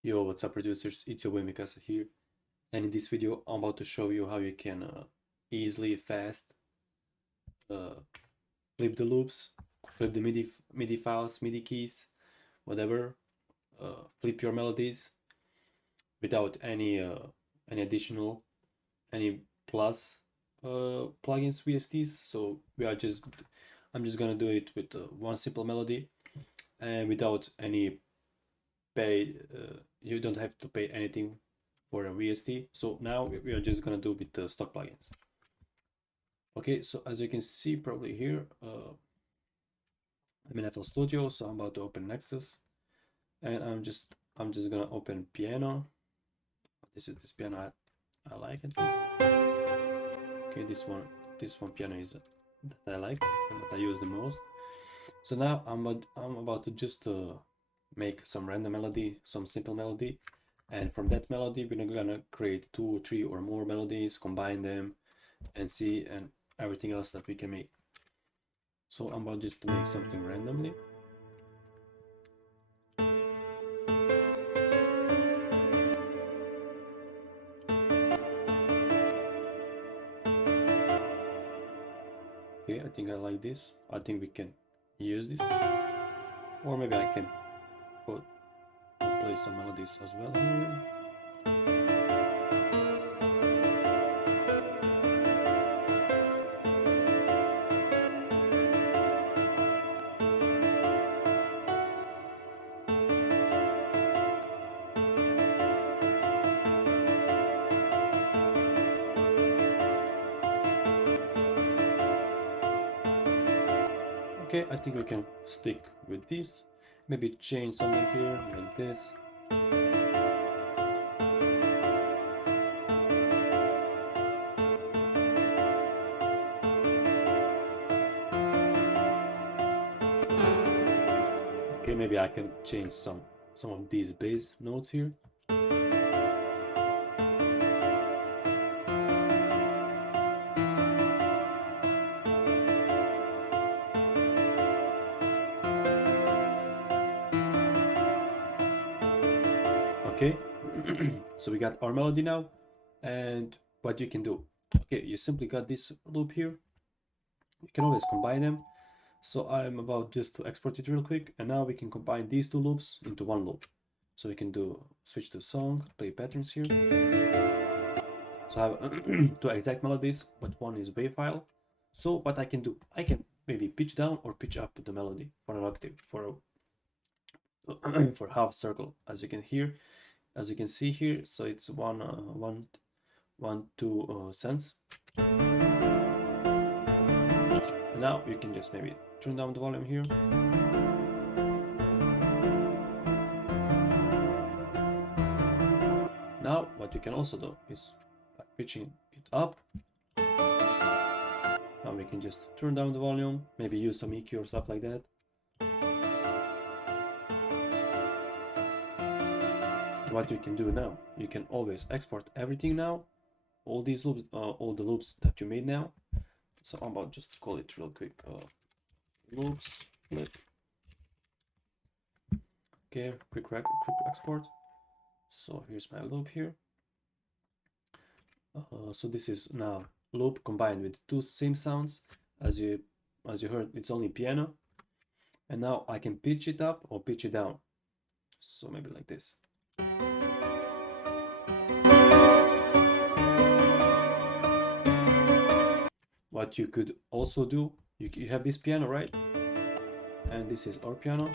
Yo, what's up producers, it's your boy Mikasa here, and in this video I'm about to show you how you can easily, fast uh, flip the loops, flip the MIDI files, MIDI keys, whatever, flip your melodies without any additional, any plus plugins VSTs. So I'm just gonna do it with one simple melody and without any pay. You don't have to pay anything for a VST. So now we are just gonna do with the stock plugins. Okay, so as you can see probably here, I'm in FL Studio, so I'm about to open Nexus, and I'm just gonna open piano. This piano I like it. Okay, this one piano is that I like and that I use the most. So now I'm about to just make some random melody, some simple melody, and from that melody we're gonna create 2, 3 or more melodies, combine them, and see and everything else that we can make. So I'm about just to make something randomly. Okay, I think I like this. I think we can use this, or maybe I can play some melodies as well here. Okay, I think we can stick with this. Maybe change something here, like this. Okay, maybe I can change some of these bass notes here. Okay, so we got our melody now, and what you can do. Okay, you simply got this loop here. You can always combine them. So I'm about just to export it real quick, and now we can combine these two loops into one loop. So we can do switch to song, play patterns here. So I have two exact melodies, but one is wave file. So what I can do, I can maybe pitch down or pitch up the melody for an octave, for a for half circle, as you can hear, as you can see here. So it's 2 cents. And now you can just maybe turn down the volume here. Now what you can also do is by pitching it up. Now we can just turn down the volume, maybe use some EQ or stuff like that. What you can do now, you can always export everything now, all these loops, all the loops that you made now. So I'm about just to call it real quick, loops flip. Okay, quick export. So here's my loop here. So this is now loop combined with two same sounds. As you heard, it's only piano. And now I can pitch it up or pitch it down. So maybe like this. What you could also do, you have this piano, right? And this is our piano.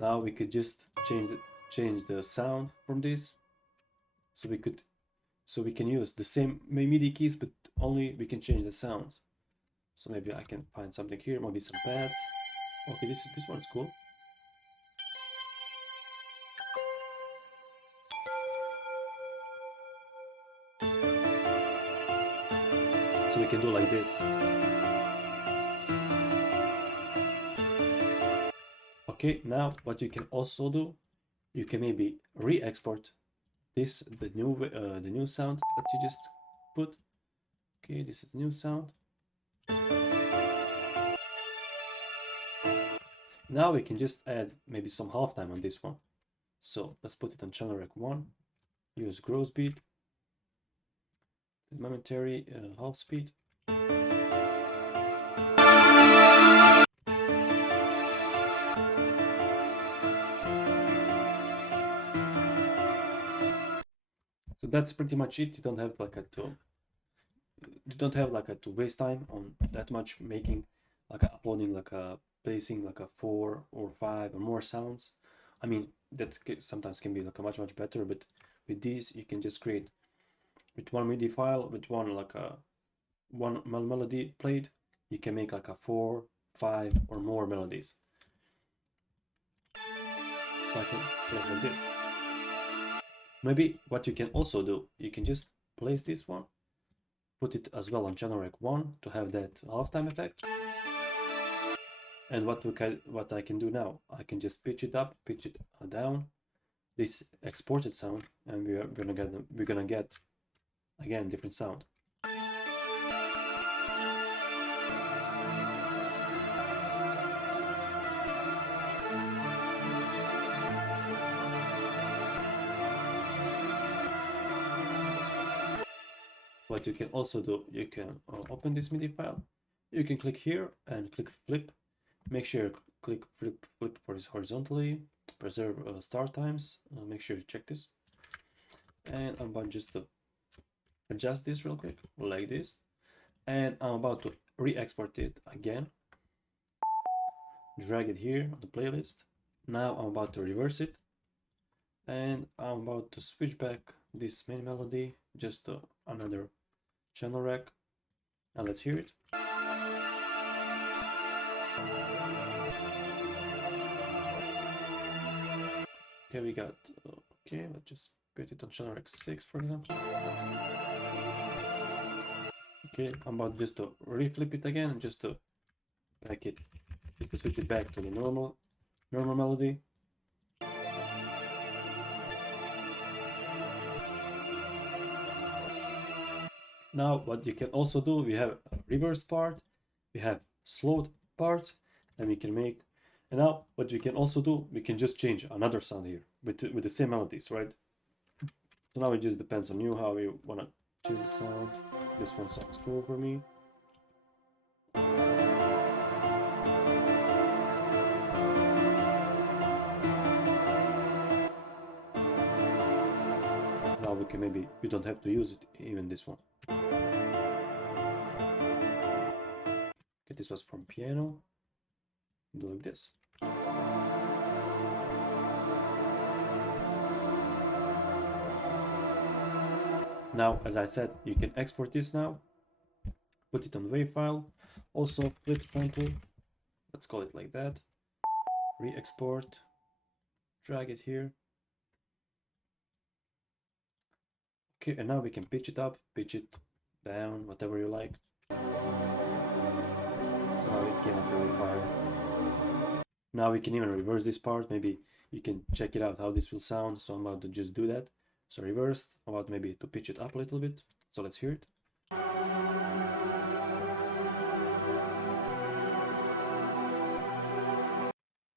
Now we could just change the sound from this. So we can use the same MIDI keys, but only we can change the sounds. So maybe I can find something here, maybe some pads. Okay, this one's cool. So we can do like this. Okay, now what you can also do, you can maybe re-export this, the new sound that you just put. Okay, this is the new sound. Now we can just add maybe some halftime on this one. So let's put it on channel rec 1, use gross beat, momentary half speed. So that's pretty much it. You don't have like to waste time on that much making like uploading like a placing like a 4 or 5 or more sounds. I mean that sometimes can be like a much better, but with these you can just create with one MIDI file with one like a one melody played, you can make like a 4, 5 or more melodies. So I can place like this. Maybe what you can also do, you can just place this one, put it as well on channel rec 1 to have that halftime effect. And what I can do now, I can just pitch it up, pitch it down, this exported sound, and we're gonna get again different sound. What you can also do, you can open this MIDI file, you can click here and click flip. Make sure you click flip for this horizontally, preserve start times, make sure you check this. And I'm about just to adjust this real quick, like this. And I'm about to re-export it again. Drag it here on the playlist. Now I'm about to reverse it. And I'm about to switch back this main melody, just another channel rec. And let's hear it. Okay, we got, okay, let's just put it on channel rec 6, for example. Okay, I'm about just to reflip it again, just to back it, just to switch it back to the normal melody. Now, what you can also do, we have a reverse part, we have slowed part, and we can make. And now, what we can also do, we can just change another sound here with the same melodies, right? So now it just depends on you how you wanna choose the sound. This one sounds cool for me. Now we can maybe, you don't have to use it, even this one. Okay, this was from piano. Do like this. Now, as I said, you can export this now, put it on WAV file, also flip sample, let's call it like that, re-export, drag it here. Okay, and now we can pitch it up, pitch it down, whatever you like. So now it's came up really fire. Now we can even reverse this part, maybe you can check it out how this will sound, so I'm about to just do that. So reversed, I'm about maybe to pitch it up a little bit, so let's hear it.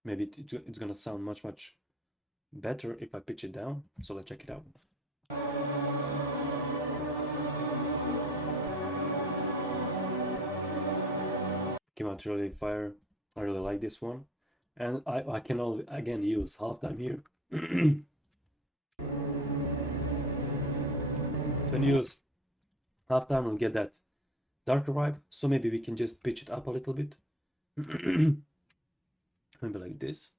Maybe it's gonna sound much better if I pitch it down, so let's check it out. Came out really fire. I really like this one, and I can again use halftime here. When you use halftime, we'll get that darker vibe. So maybe we can just pitch it up a little bit, maybe like this.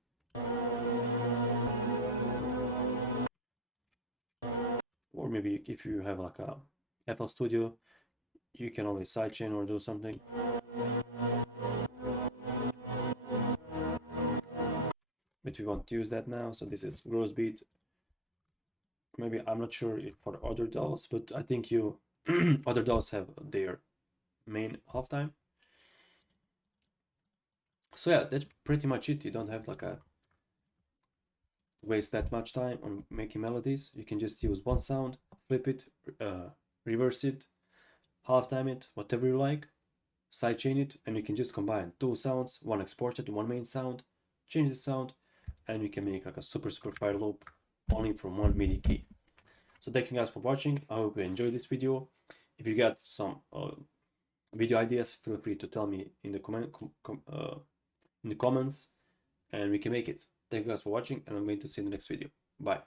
Or maybe if you have like a FL Studio, you can always sidechain or do something. But we won't use that now, so this is gross beat. Maybe I'm not sure if for other DAWs, but I think you other DAWs have their main halftime. So yeah, that's pretty much it. You don't have like a waste that much time on making melodies. You can just use one sound, flip it, reverse it, halftime it, whatever you like, sidechain it, and you can just combine two sounds, one exported, one main sound, change the sound, and we can make like a super fire loop only from one MIDI key. So thank you guys for watching. I hope you enjoyed this video. If you got some video ideas, feel free to tell me in the comments, and we can make it. Thank you guys for watching, and I'm going to see you in the next video. Bye.